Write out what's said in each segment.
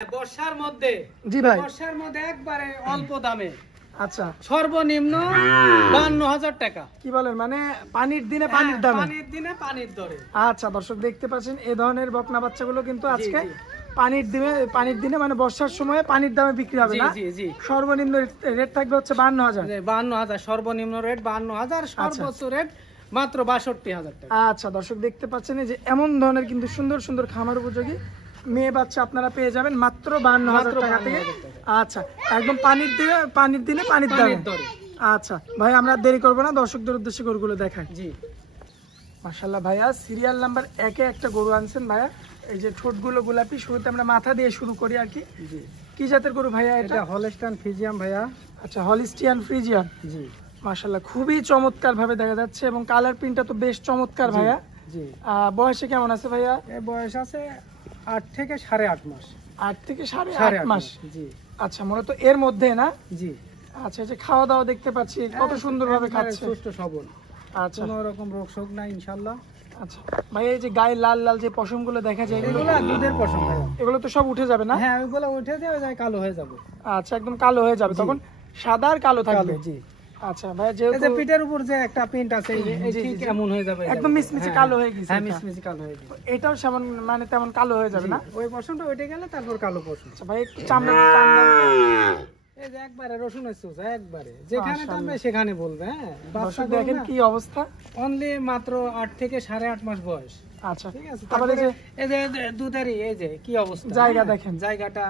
বর্ষার মধ্যে জি ভাই, বর্ষার মধ্যে একবারে অল্প দামে আচ্ছা সর্বনিম্ন 52,000 টাকা। কি বলেন, মানে পানির দিনে পানির দামে? পানির দিনে পানির দরে। আচ্ছা দর্শক দেখতে পাচ্ছেন এই ধরনের বকনা বাচ্চাগুলো কিন্তু আজকে জি। পানির দিনে মানে বর্ষার সময় পানির দামে বিক্রি হবে জি না। জি জি সর্বনিম্ন রেট থাকবে হচ্ছে 52,000। 52,000 সর্বনিম্ন রেট 52,000, সর্বোচ্চ রেট মাত্র 62,000 টাকা। আচ্ছা দর্শক দেখতে পাচ্ছেন এই যে এমন ধরনের কিন্তু সুন্দর সুন্দর খামার উপযোগী মেয়ে বাচ্চা আপনারা পেয়ে যাবেন মাত্র 52,000 টাকা থেকে। আচ্ছা একদম পানির দিনে পানির দামে। দরে। আচ্ছা ভাই আমরা দেরি করবো না, দর্শকদের উদ্দেশ্যে গরুগুলো দেখায়। জি মাশাআল্লাহ ভাইয়া সিরিয়াল নাম্বার 1-এ একটা গরু আনছেন ভাইয়া। এই যে ঠোঁটগুলো গোলাপি, শুরুতে আমরা মাথা দিয়ে শুরু করি আর কি। জি কি জাতের গরু ভাইয়া এটা? এটা হলস্টাইন ফ্রিজিয়ান ভাইয়া। আচ্ছা হলিস্টিয়ান ফ্রিজিয়ান। জি মাশাআল্লাহ খুবই চমৎকার ভাবে দেখা যাচ্ছে এবং কালার প্রিন্টটা তো বেশ চমৎকার ভাইয়া। জি বয়সে কেমন আছে ভাইয়া? এর বয়স আছে 8 থেকে 8.5 মাস। 8 থেকে 8.5 মাস। জি আচ্ছা মূলত এর মধ্যে না? জি আচ্ছা এই যে খাওয়া দাওয়া দেখতে পাচ্ছি কত সুন্দরভাবে খাচ্ছে। সুস্থ সবল, আচ্ছা কোনো রকম রোগ শোক নাই ইনশাআল্লাহ। আচ্ছা ভাই এই যে গায়ে লাল লাল যে পশমগুলো দেখা যায় এগুলো দুধের পশম ভাইয়া। এগুলো তো সব উঠে যাবে না? হ্যাঁ ওইগুলো উঠে যাবে, যায় কালো হয়ে যাবে। আচ্ছা একদম কালো হয়ে যাবে, তখন সাদা আর কালো থাকবে। জি আচ্ছা ভাই এই যেহেতু যে পিঠের উপর যে একটা প্রিন্ট আছে এই যে জি, জি, ঠিক জি। এমন হয়ে যাবে, একদম মিচমিচে কালো হয়ে গেছে হ্যাঁ এটা। মিচমিচে কালো হয়ে যাবে। এটাও সেমন মানে তেমন কালো হয়ে যাবে না? ওই পশমটা উঠে গেলে তারপর কালো পশম। আচ্ছা ভাই একটু চামড়া টান দেন। এই যে একবারে রসুনের চোষা, একবারে যেখানে মাশাআল্লাহ। টানবে সেখানে বলবে। হ্যাঁ দর্শক দেখেন কি অবস্থা। অনলি মাত্র 8 থেকে 8.5 মাস বয়স। আচ্ছা ঠিক আছে, তারপরে তারপরে এই যে এই যে দুধেরই এই যে কি অবস্থা, জায়গা হ্যাঁ, দেখেন। জায়গাটা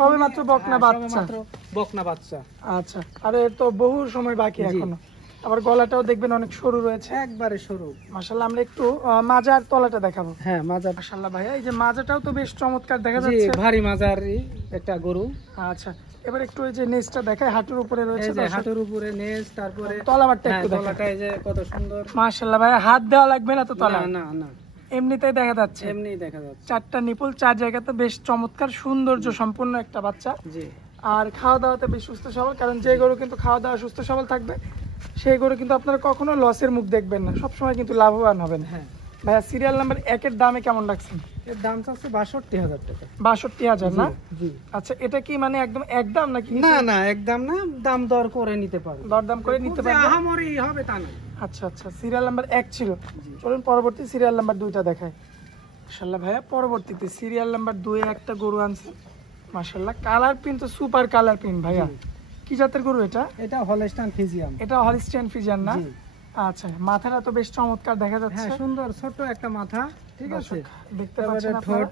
সবে মাত্র বকনা বাচ্চা। মাত্র বকনা বাচ্চা। আচ্ছা আর এর তো বহু সময় বাকি জি। এখনো। আবার গলাটাও দেখবেন অনেক সরু রয়েছে। একবারে সরু। মাশাআল্লাহ আমরা একটু মাজার তলাটা দেখাবো। হ্যাঁ মাজার। মাশাআল্লাহ ভাইয়া এই যে মাজাটাও তো বেশ চমৎকার দেখা জি যাচ্ছে। ভারী মাজারই একটা গরু। আচ্ছা এবার একটু এই যে নেজটা দেখায়, হাঁটুর উপরে রয়েছে এই যে দর্শক। হাঁটুর উপরে নেজ, তারপরে তলাবারটা হ্যাঁ, একটু দেখায়। তলাটা এই যে কত সুন্দর। মাশাআল্লাহ ভাইয়া হাত দেওয়া লাগবে না তো তলা? না না না, এমনিতেই দেখা যাচ্ছে। এমনিই দেখা যাচ্ছে। 4টা নিপুল 4 জায়গাতে বেশ চমৎকার সৌন্দর্য সম্পূর্ণ একটা বাচ্চা। জি আর খাওয়া দাওয়াতে বেশ সুস্থ সবল, কারণ যে গরু কিন্তু খাওয়া দাওয়া সুস্থ সবল থাকবে সেই গরু কিন্তু আপনারা কখনো লসের মুখ দেখবেন না, সবসময় কিন্তু লাভবান হবেন। হ্যাঁ। ভাইয়া সিরিয়াল নাম্বার 1-এর দামে কেমন রাখছেন? এর দাম চাচ্ছে 62,000 টাকা। 62,000 না? জি আচ্ছা এটা কি মানে একদম একদম নাকি না না একদম না, দাম দর করে নিতে পারবে। দরদাম করে নিতে খুব যে পারবেন? আহামরি হবে তা না। আচ্ছা আচ্ছা সিরিয়াল নাম্বার 1 ছিল। চলুন পরবর্তী সিরিয়াল নাম্বার 2টা দেখায়। মাশাআল্লাহ ভাইয়া পরবর্তীতে সিরিয়াল নাম্বার 2-এ একটা গরু আনছে। মাশাআল্লাহ কালার প্রিন্ট তো সুপার কালার প্রিন্ট ভাইয়া। জি। কি জাতের গরু এটা? এটা হলস্টাইন ফ্রিজিয়ান। এটা হলিস্টিয়ান ফ্রিজিয়ান না? জি। আচ্ছা মাথাটা তো বেশ চমৎকার দেখা যাচ্ছে। হ্যাঁ সুন্দর ছোট একটা মাথা, ঠিক আছে। দর্শক দেখতে তারপরে পাচ্ছেন আপনারা ঠোঁট,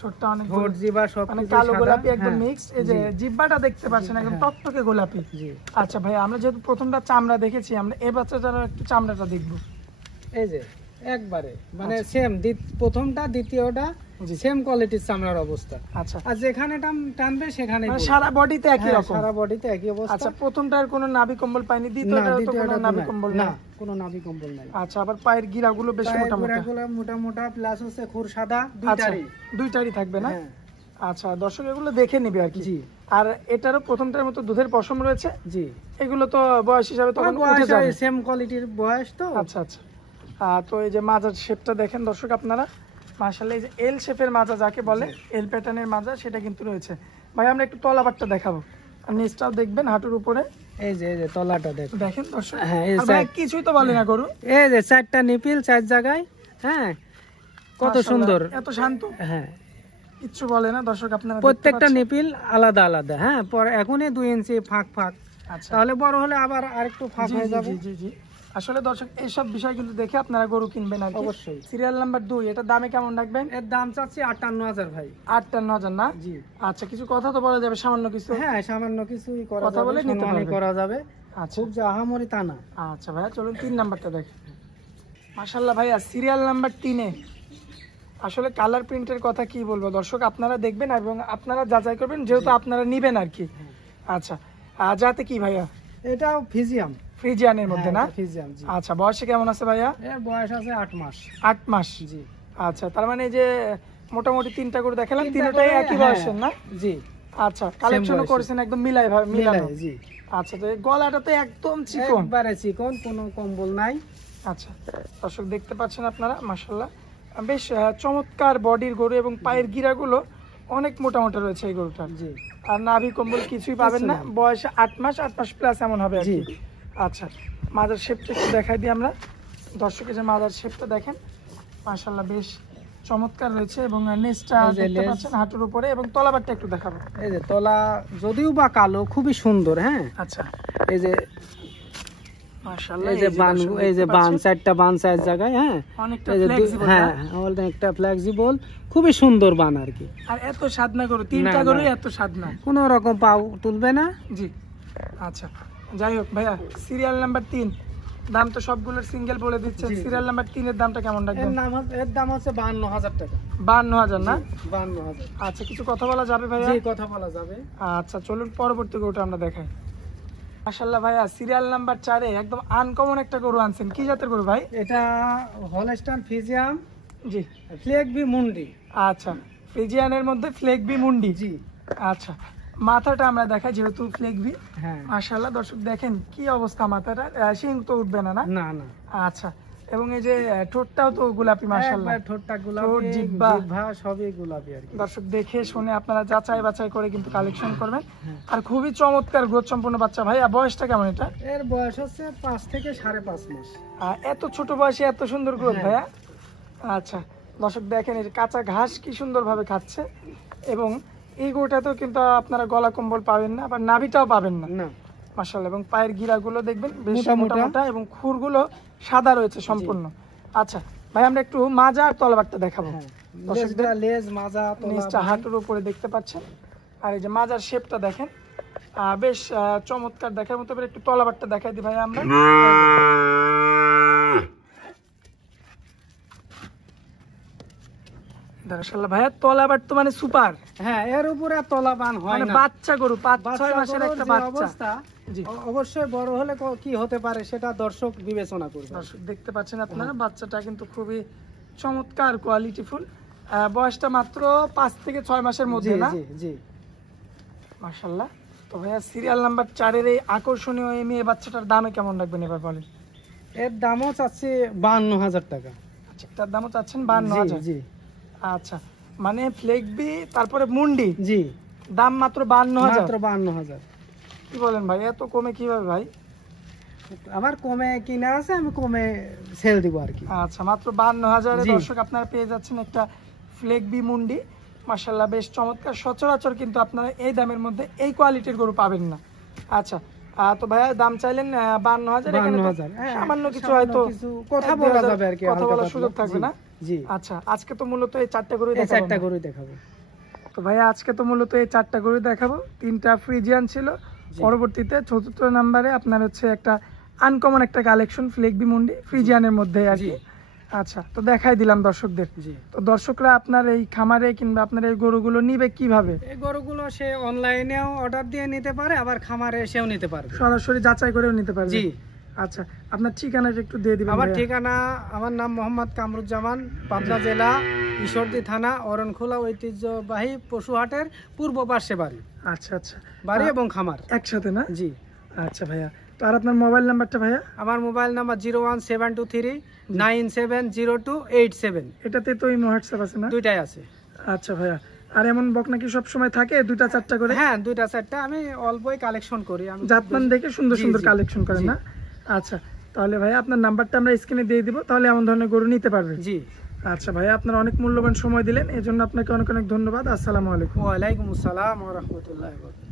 ঠোঁটটা অনেক ঠোঁট জিবা সব মানে কিছু কালো সাদা। গোলাপি একদম হ্যাঁ, মিক্সড। এই যে জি, জিহ্বাটা দেখতে পাচ্ছেন একদম হ্যাঁ। টকটকে গোলাপি। জি আচ্ছা ভাই আমরা যেহেতু প্রথমটা চামড়া দেখেছি, আমরা এই বাচ্চাটার একটু চামড়াটা দেখবো। এই যে একবারে মানে সেম, প্রথমটা দ্বিতীয়টা জি। সেম কোয়ালিটির চামড়ার অবস্থা। আচ্ছা আর যেখানে টানবে সেখানে মানে সারা বডিতে একই রকম? সারা বডিতে একই অবস্থা। আচ্ছা প্রথমটার কোনো নাভি কম্বল পাইনি, না দ্বিতীয়টার তো দ্বিতীয়টা কোনো নাভি না, কম্বল না না? কোনো নাভি কম্বল নাই। আচ্ছা আবার পায়ের গিরাগুলো বেশ মোটা মোটা। মোটা মোটা মোটা প্লাস হচ্ছে খুর সাদা আচ্ছা দুইটারই। দুইটারই থাকবে না? হ্যাঁ আচ্ছা দর্শক এগুলো দেখে নিবে আর কি। জি আর এটারও প্রথমটার মতো দুধের পশম রয়েছে। জি এগুলো তো বয়স হিসাবে তখন উঠে যাবে। সেম কোয়ালিটির বয়স তো। আচ্ছা আচ্ছা তো এই যে মাজার শেপটা দেখেন দর্শক আপনারা। মাশাআল্লাহ এই যে এল শেপের মাজা যাকে বলে, এল প্যাটার্নের মাজা সেটা কিন্তু রয়েছে। ভাই আমরা একটু তলাবারটা দেখাবো আর নিচটাও দেখবেন হাঁটুর উপরে এই যে তলাটা দেখো। দেখেন দর্শক। হ্যাঁ, এই আর ভাই side- কিছুই তো বলে না গরু। এই যে 4টা নিপিল 4 জায়গায়। হ্যাঁ কত মাশাআল্লাহ, সুন্দর। এত শান্ত, হ্যাঁ কিচ্ছু বলে না দর্শক আপনারা দেখতে প্রত্যেকটা পাচ্ছেন। নিপিল আলাদা আলাদা। হ্যাঁ পরে এখনই 2 ইঞ্চি ফাঁক ফাঁক, আচ্ছা তাহলে বড় হলে আবার আরেকটু ফাঁক জি হয়ে জি যাবে। জি জি জি আসলে দর্শক এইসব বিষয় কিন্তু দেখে আপনারা গরু কিনবেন আর কি। অবশ্যই। সিরিয়াল নাম্বার 2 এটা দামে কেমন রাখবেন? এর দাম চাচ্ছি 58,000 ভাই। 58,000 না? জি আচ্ছা কিছু কথা তো বলা যাবে সামান্য কিছু? হ্যাঁ সামান্য কিছুই করা কথা যাবে, বলে নিতে সম্মানী পারবেন। করা যাবে। আচ্ছা খুব যে আহামরি তা না। আচ্ছা ভাইয়া চলুন 3 নাম্বারটা দেখেন। মাশাআল্লাহ ভাইয়া সিরিয়াল নাম্বার 3-এ আসলে কালার প্রিন্টের কথা কি বলবো দর্শক, আপনারা দেখবেন এবং আপনারা যাচাই করবেন যেহেতু আপনারা নিবেন আর কি। আচ্ছা যাতে কি ভাইয়া? এটাও ফিজিয়াম। ফ্রিজিয়ানের মধ্যে না? ফিজিয়াম জি। আচ্ছা বয়সে কেমন আছে ভাইয়া? এর বয়স আছে 8 মাস। 8 মাস। জি আচ্ছা তার মানে এই যে মোটামুটি 3টা করে দেখালাম, তিনটা তিনটাই করে, একই হ্যাঁ। বয়সের না? জি আচ্ছা কালেকশনও বয়সের। করেছেন একদম মিলানো। মিলাই জি। আচ্ছা তো এই গলাটা তো একদম চিকন। একবারে চিকন, কোনো কম্বল নাই। আচ্ছা দর্শক দেখতে পাচ্ছেন আপনারা মাশাআল্লাহ বেশ চমৎকার বডির গরু এবং পায়ের গিরাগুলো অনেক মোটা মোটা রয়েছে এই গরুটা। জি। আর নাভি কম্বল কিছুই পাবেন না, কিছু না। বয়সে 8 মাস 8 মাস প্লাস এমন হবে আর জি। কি। আচ্ছা, মাদার শেপটা একটু দেখাই দিই আমরা দর্শকের, যে মাদার শেপটা দেখেন মাশাআল্লাহ বেশ চমৎকার রয়েছে, এবং নেসটা এই যে দেখতে লেজ। পাচ্ছেন হাঁটুর উপরে, এবং তলাবারটা একটু দেখাবো। এই যে তলা যদিও বা কালো, খুবই সুন্দর। হ্যাঁ, আচ্ছা, এই যে মাশাআল্লাহ এই যে বান, দর্শক এই যে দেখতে বান, পাচ্ছেন, চারটা বান চার জায়গায়। হ্যাঁ, অনেকটা এই যে flexible, হ্যাঁ, না? আমাদের একটা ফ্লেক্সিবল, খুবই সুন্দর বান আর কি। আর এত সাধনা গরু, তিনটা না, গরুই না। এত সাধনা। কোনো রকম পাও তুলবে না। জি। আচ্ছা, যাই হোক ভাইয়া, সিরিয়াল নাম্বার 3, দাম তো সবগুলোর সিঙ্গেল বলে দিচ্ছেন, জি। সিরিয়াল নাম্বার 3 এর দামটা কেমন রাখবেন? এর দাম হচ্ছে 52,000 টাকা। 52,000 না? 52,000। আচ্ছা, কিছু কথা বলা যাবে ভাইয়া? জি, কথা বলা যাবে। আচ্ছা, চলুন পরবর্তী গরুটা আমরা দেখাই। মাশাআল্লাহ ভাইয়া, সিরিয়াল নাম্বার 4 এ একদম আনকমন একটা গরু আনছেন। কি জাতের গরু ভাই? এটা হলস্টাইন ফ্রিজিয়ান জি। ফ্লেক বি মুন্ডি। আচ্ছা, ফ্রিজিয়ানের মধ্যে ফ্লেক বি মুন্ডি। জি। আচ্ছা, মাথাটা আমরা দেখাই, যেহেতু ফ্লেক বি। হ্যাঁ। মাশাআল্লাহ দর্শক দেখেন কি অবস্থা মাথাটা, শিং তো উঠবে না, না? না না, আচ্ছা, এবং এই যে ঠোঁটটাও তো গোলাপি মাশাআল্লাহ। একবার ঠোঁটটা ঠোঁট, গোলাপি, জিহ্বা। জিহ্বা সবই গোলাপি আর কি। দর্শক দেখে শুনে আপনারা যাচাই বাছাই করে কিন্তু কালেকশন করবেন। হ্যাঁ। আর খুবই চমৎকার গ্রোথ সম্পন্ন বাচ্চা ভাই। আর বয়সটা কেমন এটা? এর বয়স হচ্ছে 5 থেকে 5.5 মাস। এত ছোট বয়সে এত সুন্দর গ্রোথ হ্যাঁ। ভাইয়া। আচ্ছা, দর্শক দেখেন এই যে কাঁচা ঘাস কি সুন্দরভাবে খাচ্ছে, এবং এই গরুটাতেও কিন্তু আপনারা গলা কম্বল পাবেন না, আবার নাভিটাও পাবেন না না, মাশাআল্লাহ। এবং পায়ের গিরাগুলো দেখবেন বেশ মোটা মোটা মোটা। মোটা, এবং খুরগুলো সাদা রয়েছে সম্পূর্ণ। আচ্ছা ভাই, আমরা একটু মাজা আর তলবারটা দেখাবো। হ্যাঁ, দর্শকদের লেজটা, লেজ, মাজা, তলা, নিচটা হাঁটুর উপরে দেখতে পাচ্ছেন, আর এই যে মাজার শেপটা দেখেন বেশ চমৎকার দেখার মতো। এবার একটু তলাবারটা দেখাই দিই ভাই আমরা। মাশাআল্লাহ ভাইয়া, তলাবার তো মানে সুপার, হ্যাঁ, এর উপরে আর তলা বান হয় মানে না। বাচ্চা গরু, 5-6 বাচ্চা মাসের গরুর একটা যে বাচ্চা। অবস্থা, জি। অবশ্যই বড় হলে কি হতে পারে সেটা দর্শক বিবেচনা করবে। দর্শক দেখতে পাচ্ছেন আপনারা, বাচ্চাটা কিন্তু খুবই চমৎকার কোয়ালিটিফুল। বয়সটা মাত্র 5 থেকে 6 মাসের মধ্যে, জি না? জি জি। মাশাআল্লাহ। তো ভাইয়া, সিরিয়াল নাম্বার 4 এর এই আকর্ষণীয় এই মেয়ে বাচ্চাটার দামে কেমন রাখবেন এবার বলেন? এর দামও চাচ্ছি 52,000 টাকা। আচ্ছা, তার দামও চাচ্ছেন জি 52,000। জি আচ্ছা, মানে ফ্লেকবি তারপরে মুন্ডি, জি, দাম মাত্র 52,000। মাত্র 52,000। কি বলেন ভাই, এত কমে কিভাবে ভাই? আমার কমে কিনা আছে, আমি কমে সেল দিব আর কি। আচ্ছা, মাত্র 52,000 এ জি। দর্শক আপনারা পেয়ে যাচ্ছেন একটা ফ্লেকবি মুন্ডি। মাশাআল্লাহ বেশ চমৎকার। সচরাচর কিন্তু আপনারা এই দামের মধ্যে এই কোয়ালিটির গরু পাবেন না। আচ্ছা, তো ভাইয়া দাম চাইলেন 52,000, এখানে তো 52,000, হ্যাঁ, সামান্য কিছু সামান্য হয়তো কিছু কথা বলা যাবে আর কি, কথা হালকা বলার পাতলা। সুযোগ থাকবে, জি, না? জি। আচ্ছা, আজকে তো মূলত এই 4টা গরুই এই দেখাবো 4টা আমরা। গরুই দেখাবো। তো ভাইয়া, আজকে তো মূলত এই 4টা গরু দেখাবো, 3টা ফ্রিজিয়ান ছিল। জি। পরবর্তীতে 4র্থ নম্বরে আপনার হচ্ছে একটা আনকমন একটা কালেকশন ফ্লেকবি মুন্ডি ফ্রিজিয়ানের মধ্যে আর কি। জি। আচ্ছা, তো দেখাই দিলাম দর্শকদের। জি। তো দর্শকরা আপনার এই খামারে কিংবা আপনার এই গরুগুলো নিবে কিভাবে? এই গরুগুলো সে অনলাইনেও অর্ডার দিয়ে নিতে পারে, আবার খামারে এসেও নিতে পারবে। সরাসরি যাচাই করেও নিতে পারবে? জি। আচ্ছা, আপনার ঠিকানাটা একটু দিয়ে দিবেন আমার ভাইয়া। ঠিকানা, আমার নাম মোহাম্মদ কামরুজ্জামান, পাবনা জেলা ঈশ্বরদী থানা অরণখোলা ঐতিহ্যবাহী পশুহাটের পূর্ব পাশে বাড়ি। আচ্ছা আচ্ছা, বাড়ি এবং খামার একসাথে, না? জি। আচ্ছা ভাইয়া, তো আর আপনার মোবাইল নাম্বারটা ভাইয়া? আমার মোবাইল নাম্বার 01723970287। এটাতে তো এই হোয়াটসঅ্যাপ আছে, না? দুইটাই আছে। আচ্ছা ভাইয়া, আর এমন বকনা কি সব সময় থাকে 2টা 4টা করে? হ্যাঁ, 2টা 4টা, আমি অল্পই কালেকশন করি। আমি জাতমান দেখে সুন্দর জি, সুন্দর জি, কালেকশন করেন, জি। না? আচ্ছা, তাহলে ভাইয়া আপনার নাম্বারটা আমরা স্ক্রিনে দিয়ে দিব, তাহলে এমন ধরনের গরু নিতে পারবে। জি। আচ্ছা ভাইয়া, আপনার অনেক মূল্যবান সময় দিলেন, এজন্য আপনাকে অনেক অনেক ধন্যবাদ। আসসালামু আলাইকুম। ওয়ালাইকুম আসসালাম ওয়া রাহমাতুল্লাহি ওয়া বারাকাতুহু।